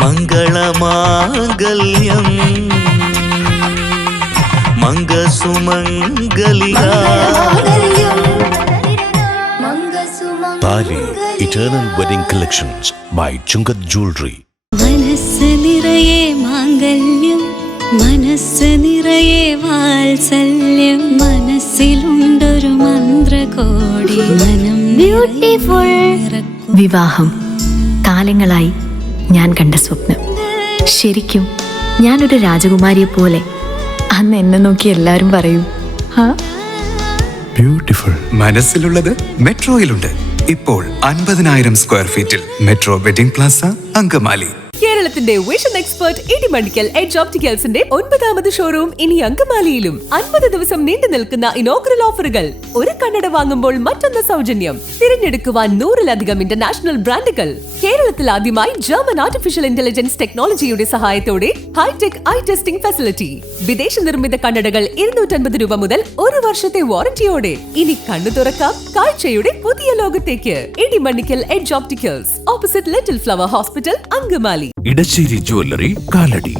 മംഗളമാംഗല്യം മംഗസുമംഗലിക താലി eternal wedding collections by Chungath jewellery. മനസ്സ് നിറയെ മാംഗല്യം, മനസ്സ് നിറയെ വാത്സല്യം, മനസ്സിലുണ്ടൊരു മന്ത്രകോടി മനം ബ്യൂട്ടിഫുൾ. വിവാഹം കാലങ്ങളായി ഞാൻ കണ്ട സ്വപ്നം. ശരിക്കും ഞാനൊരു രാജകുമാരിയെ പോലെ. അന്ന് എന്നെ നോക്കി എല്ലാവരും പറയും ബ്യൂട്ടിഫുൾ. മനസ്സിലുള്ളത് മെട്രോയിലുണ്ട്. ഇപ്പോൾ 50,000 സ്ക്വയർ ഫീറ്റിൽ മെട്രോ വെഡിംഗ് പ്ലാസ അങ്കമാലി. കേരളത്തിന്റെ വിഷൻ എക്സ്പെർട്ട് ഇടിമണ്ണിക്കൽ എഡ്ജ് ഓപ്റ്റിക്കൽസിന്റെ 9ാമത് ഷോറൂം ഇനി അങ്കമാലിയിലും. 50 ദിവസം നീണ്ടു നിൽക്കുന്ന ഇനോഗ്രൽ ഓഫറുകൾ. ഒരു കണ്ണട വാങ്ങുമ്പോൾ മറ്റൊന്ന് സൗജന്യം. തിരഞ്ഞെടുക്കുവാൻ 100-ലധികം ഇന്റർനാഷണൽ ബ്രാൻഡുകൾ. കേരളത്തിൽ ആദ്യമായി ജർമ്മൻ ആർട്ടിഫിഷ്യൽ ഇന്റലിജൻസ് ടെക്നോളജിയുടെ സഹായത്തോടെ ഹൈടെക് ഐ ടെസ്റ്റിംഗ് ഫെസിലിറ്റി. വിദേശ നിർമ്മിത കണ്ണടകൾ 250 രൂപ മുതൽ 1 വർഷത്തെ വാറന്റിയോടെ. ഇനി കണ്ണു തുറക്കാം കാഴ്ചയുടെ പുതിയ ലോകത്തേക്ക്. Idimannickal edge opticals, opposite little flower hospital, Angamaly. Edassery jewellery, Kalady.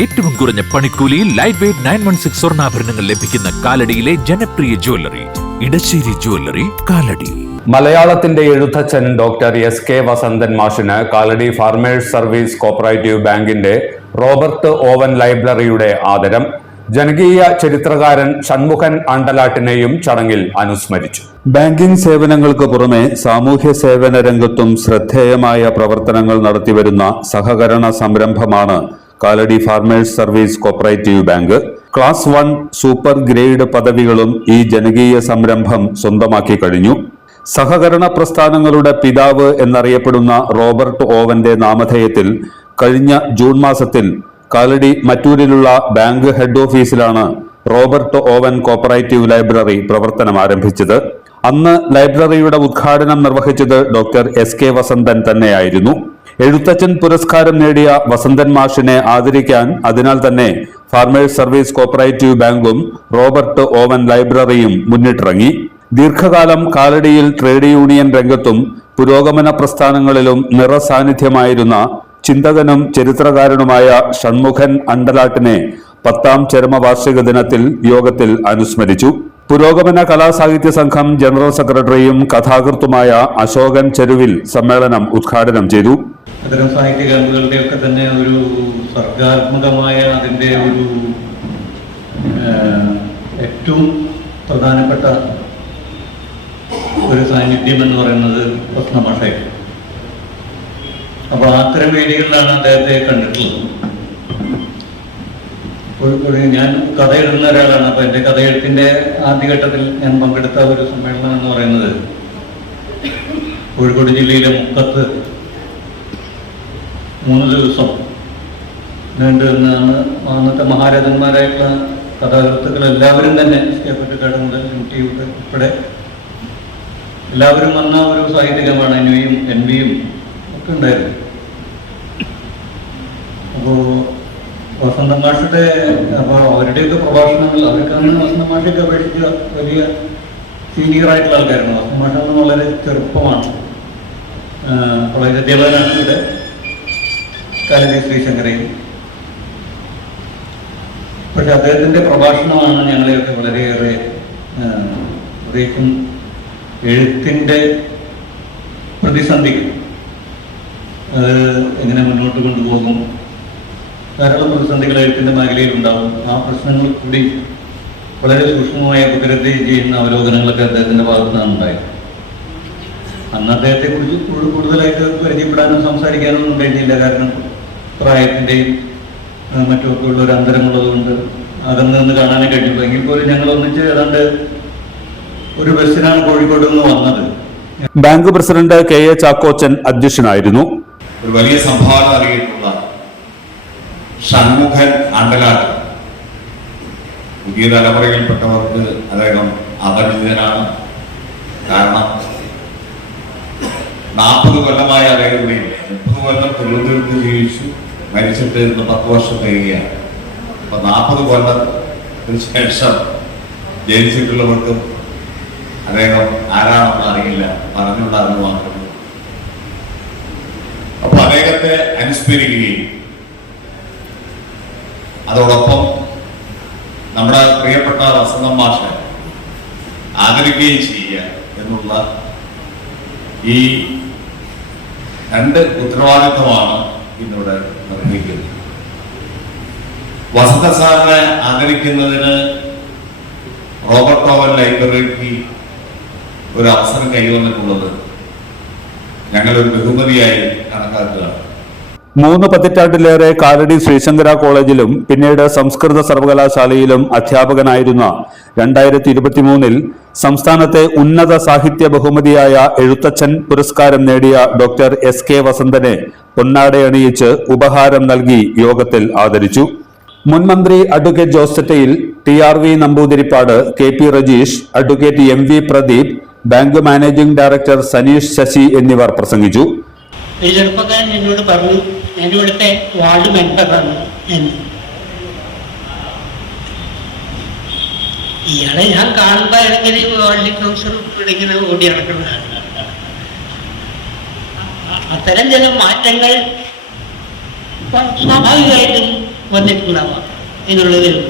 ഏറ്റവും കുറഞ്ഞ പണിക്കൂലിയിൽ ലൈറ്റ് വെയ്റ്റ് 916 സ്വർണ്ണാഭരണങ്ങൾ ലഭിക്കുന്ന കാലടിയിലെ ജനപ്രിയ ജ്വല്ലറി ഇടശ്ശേരി ജ്വല്ലറി, കാലടി. മലയാളത്തിന്റെ എഴുത്തച്ഛൻ ഡോക്ടർ എസ്.കെ. വസന്തൻ മാഷിന് കാലടി ഫാർമേഴ്സ് സർവീസ് കോപ്പറേറ്റീവ് ബാങ്കിന്റെ റോബർട്ട് ഓവൻ ലൈബ്രറിയുടെ ആദരം. ജനകീയ ചരിത്രകാരൻ ഷൺമുഖൻ അണ്ടലാട്ടിനെയും ചടങ്ങിൽ അനുസ്മരിച്ചു. ബാങ്കിംഗ് സേവനങ്ങൾക്ക് പുറമെ സാമൂഹ്യ സേവന രംഗത്തും ശ്രദ്ധേയമായ പ്രവർത്തനങ്ങൾ നടത്തിവരുന്ന സഹകരണ സംരംഭമാണ് Kalady farmers service cooperative bank. Class 1 super grade പദവികളും ഈ ജനകീയ സംരംഭം സ്വന്തമാക്കി കഴിഞ്ഞു. സഹകരണ പ്രസ്ഥാനങ്ങളുടെ പിതാവ് എന്നറിയപ്പെടുന്ന റോബർട്ട് ഓവന്റെ നാമധേയത്തിൽ കഴിഞ്ഞ ജൂൺ മാസത്തിൽ കാലടി മറ്റൂരിലുള്ള ബാങ്ക് ഹെഡ് ഓഫീസിലാണ് റോബർട്ട് ഓവൻ കോപ്പറേറ്റീവ് ലൈബ്രറി പ്രവർത്തനം ആരംഭിച്ചത്. അന്ന് ലൈബ്രറിയുടെ ഉദ്ഘാടനം നിർവഹിച്ചത് ഡോക്ടർ എസ്.കെ. വസന്തൻ തന്നെയായിരുന്നു. എഴുത്തച്ഛൻ പുരസ്കാരം നേടിയ വസന്തൻ മാഷിനെ ആദരിക്കാൻ അതിനാൽ തന്നെ ഫാർമേഴ്സ് സർവീസ് കോപ്പറേറ്റീവ് ബാങ്കും റോബർട്ട് ഓവൻ ലൈബ്രറിയും മുന്നിട്ടിറങ്ങി. ദീർഘകാലം കാലടിയിൽ ട്രേഡ് യൂണിയൻ രംഗത്തും പുരോഗമന പ്രസ്ഥാനങ്ങളിലും നിറസാന്നിധ്യമായിരുന്ന ചിന്തകനും ചരിത്രകാരനുമായ ഷൺമുഖൻ അണ്ടലാട്ടിനെ 10ാം ചരമവാർഷിക ദിനത്തിൽ യോഗത്തിൽ അനുസ്മരിച്ചു. പുരോഗമന കലാസാഹിത്യ സംഘം ജനറൽ സെക്രട്ടറിയും കഥാകൃത്തുമായ അശോകൻ ചെരുവിൽ സമ്മേളനം ഉദ്ഘാടനം ചെയ്തു. അത്തരം സാഹിത്യ കലകളുടെയൊക്കെ തന്നെ ഒരു സർഗാത്മകമായ അതിൻ്റെ ഒരു ഏറ്റവും പ്രധാനപ്പെട്ട ഒരു സാന്നിധ്യം എന്ന് പറയുന്നത് പ്രശ്നമാഷായിരുന്നു. അപ്പോൾ അത്തരം വേദികളിലാണ് അദ്ദേഹത്തെ കണ്ടിട്ടുള്ളത്. ഞാൻ കഥ എഴുതുന്ന ഒരാളാണ്. അപ്പോൾ എൻ്റെ കഥയെഴുത്തിൻ്റെ ആദ്യഘട്ടത്തിൽ ഞാൻ പങ്കെടുത്ത ഒരു സമ്മേളനം എന്ന് പറയുന്നത് കോഴിക്കോട് ജില്ലയിലെ മുക്കത്ത് 3 ദിവസം നീണ്ടു നിന്നാണ്. അന്നത്തെ മഹാരാജന്മാരായിട്ടുള്ള കഥാകൃത്തുക്കൾ എല്ലാവരും തന്നെ സ്റ്റേപ്പറ്റുകാട് മുതൽ ടി ഉൾപ്പെടെ എല്ലാവരും വന്ന ഒരു സാഹിത്യകമാണ്. എൻവിയും ഒക്കെ ഉണ്ടായിരുന്നു. അപ്പോൾ വസന്തൻ മാഷുടെ അവരുടെയൊക്കെ പ്രഭാഷണങ്ങൾ അവർക്കന്ന് വസന്തൻ മാഷൊക്കെ അപേക്ഷിച്ച് വലിയ സീനിയറായിട്ടുള്ള ആൾക്കാരാണ്. വസന്തൻ മാഷന്ന് വളരെ ചെറുപ്പമാണ്. വളരെ അധ്യാപകനാണ് ഇവിടെ കാലടി ശ്രീശങ്കരയും. പക്ഷെ അദ്ദേഹത്തിൻ്റെ പ്രഭാഷണമാണ് ഞങ്ങളെയൊക്കെ വളരെയേറെ പ്രത്യേകിച്ചും എഴുത്തിൻ്റെ പ്രതിസന്ധികൾ അത് എങ്ങനെ മുന്നോട്ട് കൊണ്ടുപോകും. ധാരാളം പ്രതിസന്ധികൾ എഴുത്തിൻ്റെ മേഖലയിലുണ്ടാവും. ആ പ്രശ്നങ്ങൾ കൂടി വളരെ സൂക്ഷ്മമായ ഉപഗ്രഹത്തിൽ ചെയ്യുന്ന അവലോകനങ്ങളൊക്കെ അദ്ദേഹത്തിൻ്റെ ഭാഗത്തു നിന്നാണ് ഉണ്ടായത്. അന്ന് അദ്ദേഹത്തെക്കുറിച്ച് കൂടുതലായിട്ട് പരിചയപ്പെടാനോ സംസാരിക്കാനോ ഒന്നും കഴിഞ്ഞില്ല. കാരണം പ്രായത്തിൻ്റെയും മറ്റുമൊക്കെ ഉള്ള ഒരു അന്തരമുള്ളതുകൊണ്ട് അകന്ന് നിന്ന് കാണാനേ കഴിഞ്ഞുള്ളൂ. എങ്കിൽ പോലും ഞങ്ങൾ ഒന്നിച്ച് ഏതാണ്ട് ഒരു ബസ്സിനാണ് കോഴിക്കോട് നിന്ന് വന്നത്. Bank president K.A.. ചാക്കോച്ചൻ അധ്യക്ഷനായിരുന്നു. ഒരു വലിയ സംഭാവന നൽകിയിട്ടുള്ള ഷൺമുഖൻ അണ്ടലാട്ട് പുതിയ തലമുറയിൽപ്പെട്ടവർക്ക് അദ്ദേഹം അപരിചിതനാണ്. കാരണം 40 കൊല്ലമായ അദ്ദേഹം 30 കൊല്ലം തിരുവനന്തപുരത്ത് ജീവിച്ചു, മരിച്ചിട്ട് 10 വർഷം തികയാണ്. അപ്പൊ 40 കൊല്ലത്തിന് ശേഷം ജനിച്ചിട്ടുള്ളവർക്കും അദ്ദേഹം ആരാണെന്ന് അറിയില്ല. പറഞ്ഞു അതിനുള്ള അറിവ് മാത്രമേ. അപ്പൊ അദ്ദേഹത്തെ അനുസ്മരിക്കുകയും അതോടൊപ്പം നമ്മുടെ പ്രിയപ്പെട്ട വസന്തം മാഷെ ആദരിക്കുകയും ചെയ്യുക എന്നുള്ള ഈ രണ്ട് ഉത്തരവാദിത്വമാണ് ഇന്നിവിടെ നിർവഹിക്കുന്നത്. വസന്ത സാറിനെ ആദരിക്കുന്നതിന് റോബർട്ട് ഓവൻ ലൈബ്രറിക്ക് ഒരു അവസരം കൈവന്നിട്ടുള്ളത് ഞങ്ങളൊരു ബഹുമതിയായി കണക്കാക്കുകയാണ്. 3 പതിറ്റാണ്ടിലേറെ കാലടി ശ്രീശങ്കര കോളേജിലും പിന്നീട് സംസ്കൃത സർവകലാശാലയിലും അധ്യാപകനായിരുന്ന 2023 സംസ്ഥാനത്തെ ഉന്നത സാഹിത്യ ബഹുമതിയായ എഴുത്തച്ഛൻ പുരസ്കാരം നേടിയ ഡോക്ടർ എസ് കെ വസന്തനെ പൊന്നാടയണിയിച്ച് ഉപഹാരം നൽകി യോഗത്തിൽ ആദരിച്ചു. മുൻമന്ത്രി advocate Jose Thettayil, TRV Namboothiripad, KP Rajeesh, advocate MV Pradeep, bank managing director Saneesh Sasi എന്നിവർ പ്രസംഗിച്ചു. ഒരു ചെറുപ്പക്കാരൻ എന്നോട് പറഞ്ഞു, ഞാനിവിടുത്തെ വാർഡ് മെമ്പറാണ് എന്ന്. ഇയാളെ ഞാൻ കാണുമ്പോൾ ഇടയ്ക്കിടെ വാർഡ് കൗൺസിലർ ഇടയ്ക്കിടെ ഓടി നടക്കുന്നതാണ്. അത്തരം ചില മാറ്റങ്ങൾ സ്വാഭാവികമായിട്ടും വന്നിട്ടുണ്ടാവാം എന്നുള്ളതേ ഉള്ളൂ.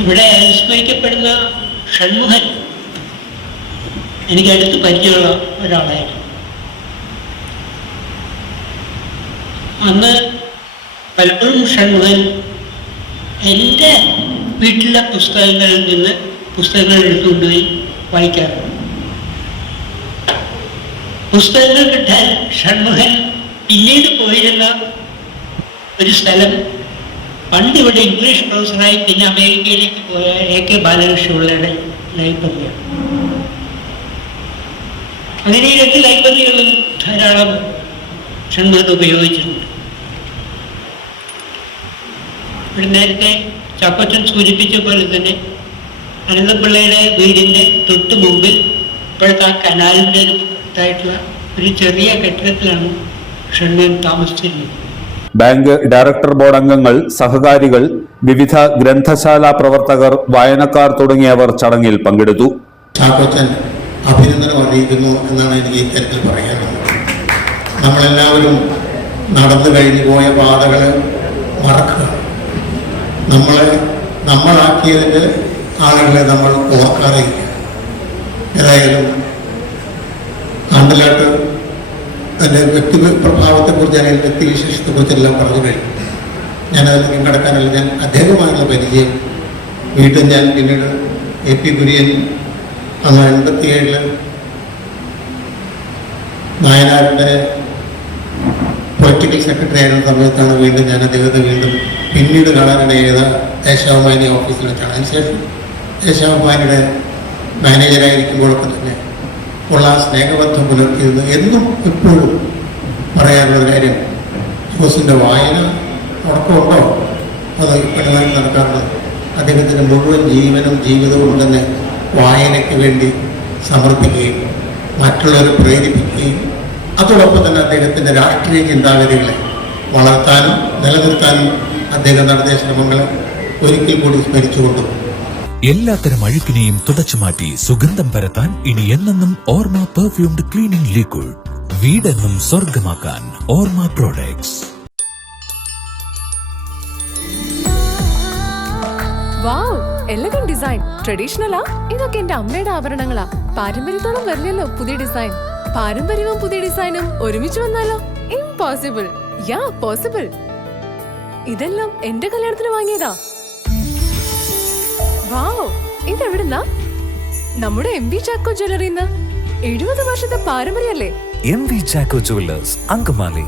ഇവിടെ അനുസ്മരിക്കപ്പെടുന്ന ഷൺമുഖൻ എനിക്ക് അടുത്ത് പരിചയമുള്ള ഒരാളായിരുന്നു. അന്ന് പലപ്പോഴും ഷൺമുഖൻ എൻ്റെ വീട്ടിലെ പുസ്തകങ്ങളിൽ നിന്ന് പുസ്തകങ്ങൾ എടുത്തുകൊണ്ടുപോയി വായിക്കാറുണ്ട്. പുസ്തകങ്ങൾ കിട്ടാൻ ഷൺമുഖൻ പിന്നീട് പോയിരുന്ന ഒരു സ്ഥലം പണ്ടിവിടെ ഇംഗ്ലീഷ് പ്രൊഫസറായി പിന്നെ അമേരിക്കയിലേക്ക് പോയ AK ബാലകൃഷ്ണപിള്ളയുടെ ലൈബ്രറിയാണ്. അങ്ങനെ ഈ 2 ലൈബ്രറികളും ധാരാളം ഷൺമുഖൻ ഉപയോഗിച്ചിട്ടുണ്ട്. ഇവിടെ നേരത്തെ ചാക്കോച്ചൻ സൂചിപ്പിച്ച പോലെ തന്നെ അനന്തപിള്ളയുടെ വീടിൻ്റെ തൊട്ട് മുമ്പിൽ ഇപ്പോഴത്തെ ആ കനാലിൻ്റെ ഇതായിട്ടുള്ള ഒരു ചെറിയ കെട്ടിടത്തിലാണ് ഷൺമുഖൻ താമസിച്ചിരുന്നത്. ബാങ്ക് ഡയറക്ടർ ബോർഡ് അംഗങ്ങൾ, സഹകാരികൾ, വിവിധ ഗ്രന്ഥശാല പ്രവർത്തകർ, വായനക്കാർ തുടങ്ങിയവർ ചടങ്ങിൽ പങ്കെടുത്തു. ചാക്കോച്ചൻ അഭിനന്ദനം അറിയിക്കുന്നു എന്നാണ് എനിക്ക് ഇത്തരത്തിൽ പറയാനുള്ളത്. നമ്മളെല്ലാവരും നടന്നു കഴിഞ്ഞു പോയ പാതകൾ മറക്കുക. നമ്മളാക്കിയതിൻ്റെ ആളുകളെ നമ്മൾ ഓർക്കാറില്ല. ഏതായാലും ആണ്ടിലാട്ട് എൻ്റെ വ്യക്തിപ്രഭാവത്തെക്കുറിച്ച് അല്ലെങ്കിൽ വ്യക്തിവിശേഷത്തെക്കുറിച്ചെല്ലാം പറഞ്ഞു കഴിഞ്ഞു. ഞാനതിലേക്ക് കടക്കാനല്ല. ഞാൻ അദ്ദേഹമായുള്ള പരിചയം വീണ്ടും ഞാൻ പിന്നീട് AP കുര്യൻ അന്ന് 87 നായനാരുടെ പൊളിറ്റിക്കൽ സെക്രട്ടറി ആയിരുന്ന സമയത്താണ് വീണ്ടും ഞാൻ അദ്ദേഹത്തെ പിന്നീട് കാണാനിടയായത് ദേശാഭിമാനി ഓഫീസിൽ വെച്ചാണ്. അതിനുശേഷം ദേശാഭിമാനിയുടെ മാനേജരായിരിക്കുമ്പോഴൊക്കെ തന്നെ ഉള്ള സ്നേഹബന്ധം പുലർത്തിയത് എന്നും എപ്പോഴും പറയാനുള്ള കാര്യം, ജോസിൻ്റെ വായന ഉറക്കമുണ്ടോ അത് ഇപ്പോഴാണ് നടക്കാറുള്ളത്. അദ്ദേഹത്തിൻ്റെ മുഴുവൻ ജീവിതവും തന്നെ വായനയ്ക്ക് വേണ്ടി സമർപ്പിക്കുകയും മറ്റുള്ളവരെ പ്രേരിപ്പിക്കുകയും അതോടൊപ്പം തന്നെ അദ്ദേഹത്തിൻ്റെ രാഷ്ട്രീയ ചിന്താഗതികളെ വളർത്താനും നിലനിർത്താനും അദ്ദേഹം നടത്തിയ ശ്രമങ്ങൾ ഒരിക്കൽ കൂടി സ്മരിച്ചുകൊണ്ടു. എല്ലാത്തരം അഴുക്കിനെയും തുടച്ചുമാറ്റി സുഗന്ധം പരത്താൻ ഇനി എന്നെന്നും ഓർമ്മ പെർഫ്യൂംഡ് ക്ലീനിംഗ് ലിക്വിഡ്. വീടെന്നും സ്വർഗമാക്കാൻ ഓർമ്മ പ്രോഡക്ട്സ്. വാവ്, എലഗന്റ് ഡിസൈൻ. ട്രഡീഷണലാ? ഇതൊക്കെ എന്റെ അമ്മയുടെ ആഭരണങ്ങളാ. പാരമ്പര്യത്തോളം വരില്ലല്ലോ പുതിയ ഡിസൈൻ. പാരമ്പര്യവും പുതിയ ഡിസൈനും ഒരുമിച്ച് വന്നാലോ? ഇംപോസിബിൾ. യാ, പോസിബിൾ. ഇതെല്ലാം എന്റെ കല്യാണത്തിന് വാങ്ങിയതാ. വാവ്, ഇതെവിടുന്നാ? നമ്മുടെ MV ചാക്കോ ജ്വല്ലറിന്ന്. 70 വർഷത്തെ പാരമ്പര്യല്ലേ? MV Chacko jewellers, Angamaly.